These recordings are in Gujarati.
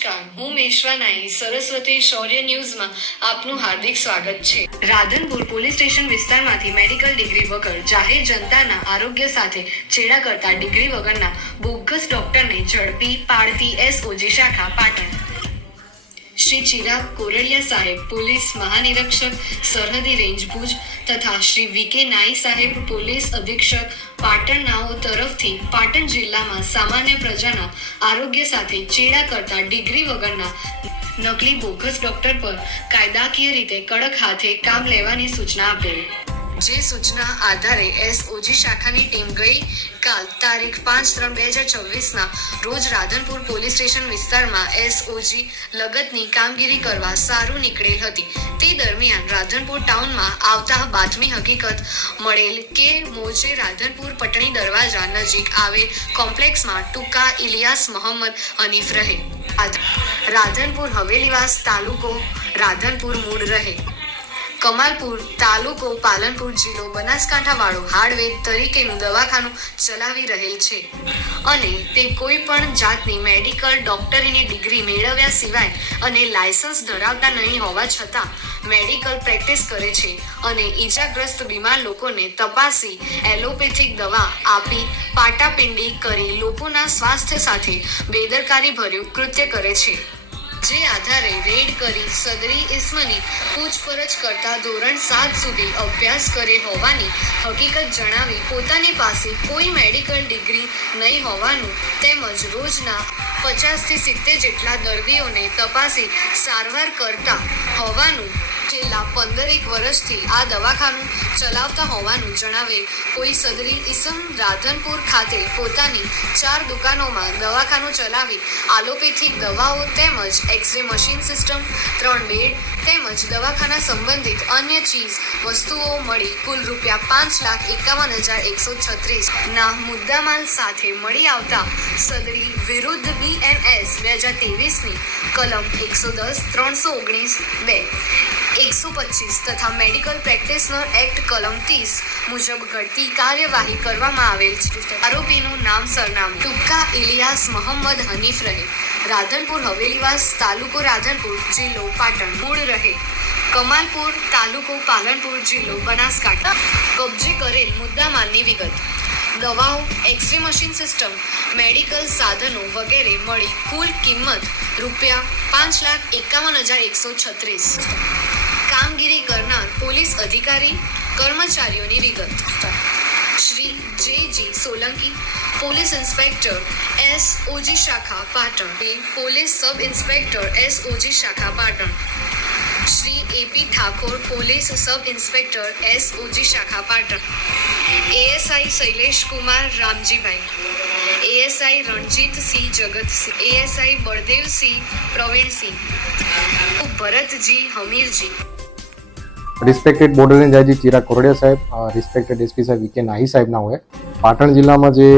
નમસ્કાર, હું મેશ્વા નાઈ સરસ્વતી શૌર્ય ન્યૂઝમાં આપનું હાર્દિક સ્વાગત છે। રાધનપુર પોલીસ સ્ટેશન વિસ્તારમાંથી મેડિકલ ડિગ્રી વગર જાહેર જનતાના આરોગ્ય સાથે ચેડા કરતા ડિગ્રી વગરના બોગસ ડોક્ટરને ઝડપી પાડતી એસઓજી શાખા પાટણ। શ્રી ચિરાગ કોરડિયા સાહેબ પોલીસ મહાનિરીક્ષક સરહદી રેન્જ ભુજ તથા શ્રી વીકે નાઈ સાહેબ પોલીસ અધિક્ષક પાટણ નાઓ તરફથી પાટણ જિલ્લામાં સામાન્ય પ્રજાના આરોગ્ય સાથે ચેડા કરતા ડિગ્રી વગરના નકલી બોગસ ડોક્ટર પર કાયદાકીય રીતે કડક હાથે કામ લેવાની સૂચના આપેલ। જે સૂચના આધારે એસઓજી શાખાની ટીમ ગઈ કાલ તારીખ 5/3/2026ના રોજ રાધનપુર પોલીસ સ્ટેશન વિસ્તારમાં એસઓજી લગતની કામગીરી કરવા સારું નીકળેલ હતી। તે દરમિયાન રાધનપુર ટાઉનમાં આવતા બાતમી હકીકત મળેલ કે મોજે રાધનપુર પટણી દરવાજા નજીક આવેલ કોમ્પ્લેક્સમાં ટૂંકા ઇલિયાસ મોહમ્મદ હનીફ રહે, રાધનપુર હવેલીવાસ, તાલુકો રાધનપુર, મૂળ રહે કમાલપુર, તાલુકો પાલનપુર, જિલ્લો બનાસકાંઠા વાળો હાર્ડવેર તરીકેનું દવાખાનું ચલાવી રહેલ છે અને તે કોઈ પણ જાતની મેડિકલ ડોક્ટરીની ડિગ્રી મેળવ્યા સિવાય અને લાયસન્સ ધરાવતા નહીં હોવા છતાં મેડિકલ પ્રેક્ટિસ કરે છે અને ઈજાગ્રસ્ત બીમાર લોકોને તપાસી એલોપેથિક દવા આપી પાટાપિંડી કરી લોકોના સ્વાસ્થ્ય સાથે બેદરકારી ભર્યું કૃત્ય કરે છે। જે આધારે રેડ કરી સદરી ઇસમની પૂછપરછ કરતા ધોરણ 7 સુધી અભ્યાસ કરેલ હોવાની હકીકત જણાવી પોતાની પાસે કોઈ મેડિકલ ડિગ્રી નહીં હોવાનું તેમજ રોજના 50 થી 70 જેટલા દર્દીઓને તપાસી સારવાર કરતા હોવાનું છેલ્લા 15 વર્ષથી આ દવાખાનું ચલાવતા હોવાનું જણાવેલ કોઈ સદરી ઇસમ રાધનપુર ખાતે પોતાની 4 દુકાનોમાં દવાખાનું ચલાવી આલોપેથિક દવાઓ તેમજ એક્સરે મશીન સિસ્ટમ, 3 બેડ તેમજ દવાખાના સંબંધિત અન્ય ચીજ વસ્તુઓ મળી કુલ ₹5,51,136 ના મુદ્દામાલ સાથે મળી આવતા સદરી વિરુદ્ધ BNS 2023ની કલમ 110, 319(2), 125 તથા મેડિકલ પ્રેક્ટિશનર એક્ટ કલમ 30 મુજબ ઘટતી કાર્યવાહી કરવામાં આવેલ છે। આરોપીનું નામ સરનામું ટૂંકા ઇલિયાસ મોહમ્મદ હનીફ રહે, રાધનપુર હવેલીવાસ, તાલુકો રાધનપુર, જિલ્લો પાટણ, મૂળ રહે કમાલપુર, તાલુકો પાલનપુર, જિલ્લો બનાસકાંઠા। કબજે કરેલ મુદ્દામાલની વિગત: દવાઓ, એક્સરે મશીન સિસ્ટમ, મેડિકલ સાધનો વગેરે મળી કુલ કિંમત ₹5,51,136। કામગીરી કરનાર પોલીસ અધિકારી કર્મચારીઓની વિગત: Shri JG. Solanki, police inspector SOG શાખા Patan, police sub inspector SOG શાખા Patan, Shri AP Thakor, police sub inspector SOG શાખા Patan, ASI Shailesh Kumar Ramjibhai, ASI Ranjitsinh Jagatsinh, ASI Baldevsinh Pravinsinh, Bharatji Hamirji. Respected border range IG Chirag Kordiya સાહેબ, રિસ્પેક્ટેડ એસપી સાહેબ વીકે નાહી સાહેબના હોય પાટણ જિલ્લામાં જે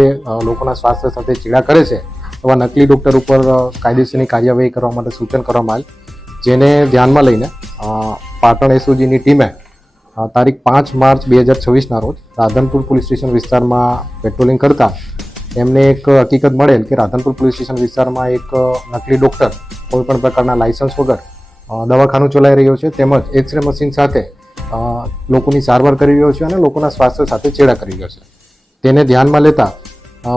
લોકોના સ્વાસ્થ્ય સાથે ચેડા કરે છે એવા નકલી ડૉક્ટર ઉપર કાયદેસરની કાર્યવાહી કરવા માટે સૂચન કરવામાં આવેલ, જેને ધ્યાનમાં લઈને પાટણ એસઓજીની ટીમે તારીખ 5 માર્ચ 2026ના રોજ રાધનપુર પોલીસ સ્ટેશન વિસ્તારમાં પેટ્રોલિંગ કરતા એમને એક હકીકત મળેલ કે રાધનપુર પોલીસ સ્ટેશન વિસ્તારમાં એક નકલી ડૉક્ટર કોઈપણ પ્રકારના લાયસન્સ વગર દવાખાનું ચલાવી રહ્યો છે તેમજ એક્સરે મશીન સાથે લોકોની સારવાર કરી રહ્યો છે અને લોકોના સ્વાસ્થ્ય સાથે ચેડા કરી રહ્યો છે। તેને ધ્યાનમાં લેતા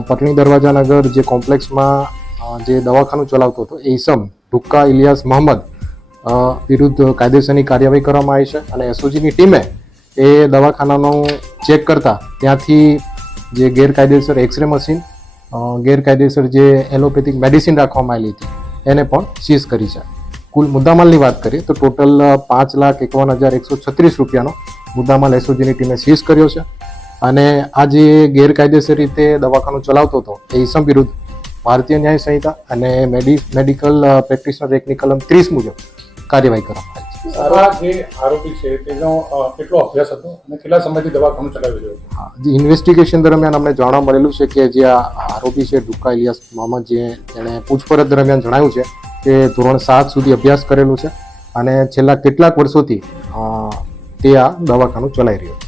પટણી દરવાજા નગર જે કોમ્પ્લેક્સમાં જે દવાખાનું ચલાવતો હતો એ ઇસમ ટૂંકા ઇલિયાસ મોહમ્મદ વિરુદ્ધ કાયદેસરની કાર્યવાહી કરવામાં આવી છે અને એસઓજીની ટીમે એ દવાખાનાનું ચેક કરતા ત્યાંથી જે ગેરકાયદેસર એક્સરે મશીન, ગેરકાયદેસર જે એલોપેથિક મેડિસિન રાખવામાં આવેલી હતી એને પણ સીઝ કરી છે। કુલ મુદ્દામાલની વાત કરીએ તો ટોટલ ₹5,51,136નો મુદ્દામાલ એસઓજીની ટીમે સીઝ કર્યો છે અને આ જે ગેરકાયદેસર રીતે દવાખાનું ચલાવતો હતો એ ઇસમ વિરુદ્ધ ભારતીય ન્યાય સંહિતા અને મેડિકલ પ્રેક્ટિશનર એક્ટની કલમ 30 મુજબ કાર્યવાહી કરવામાં આવી છે। આ જે આરોપી છે તેનો કેટલો અભ્યાસ હતો અને કેટલા સમયથી દવાખાનું ચલાવી રહ્યો હતો? હા, જે ઇન્વેસ્ટિગેશન દરમિયાન અમને જાણવા મળેલું છે કે જે આ આરોપી છે ટૂંકા ઇલિયાસ મોહમ્મદ, જેણે પૂછપરછ દરમિયાન જણાવ્યું છે કે ધોરણ 7 સુધી અભ્યાસ કરેલું છે અને છેલ્લા કેટલાક વર્ષોથી તે આ દવાખાનું ચલાવી રહ્યો છે।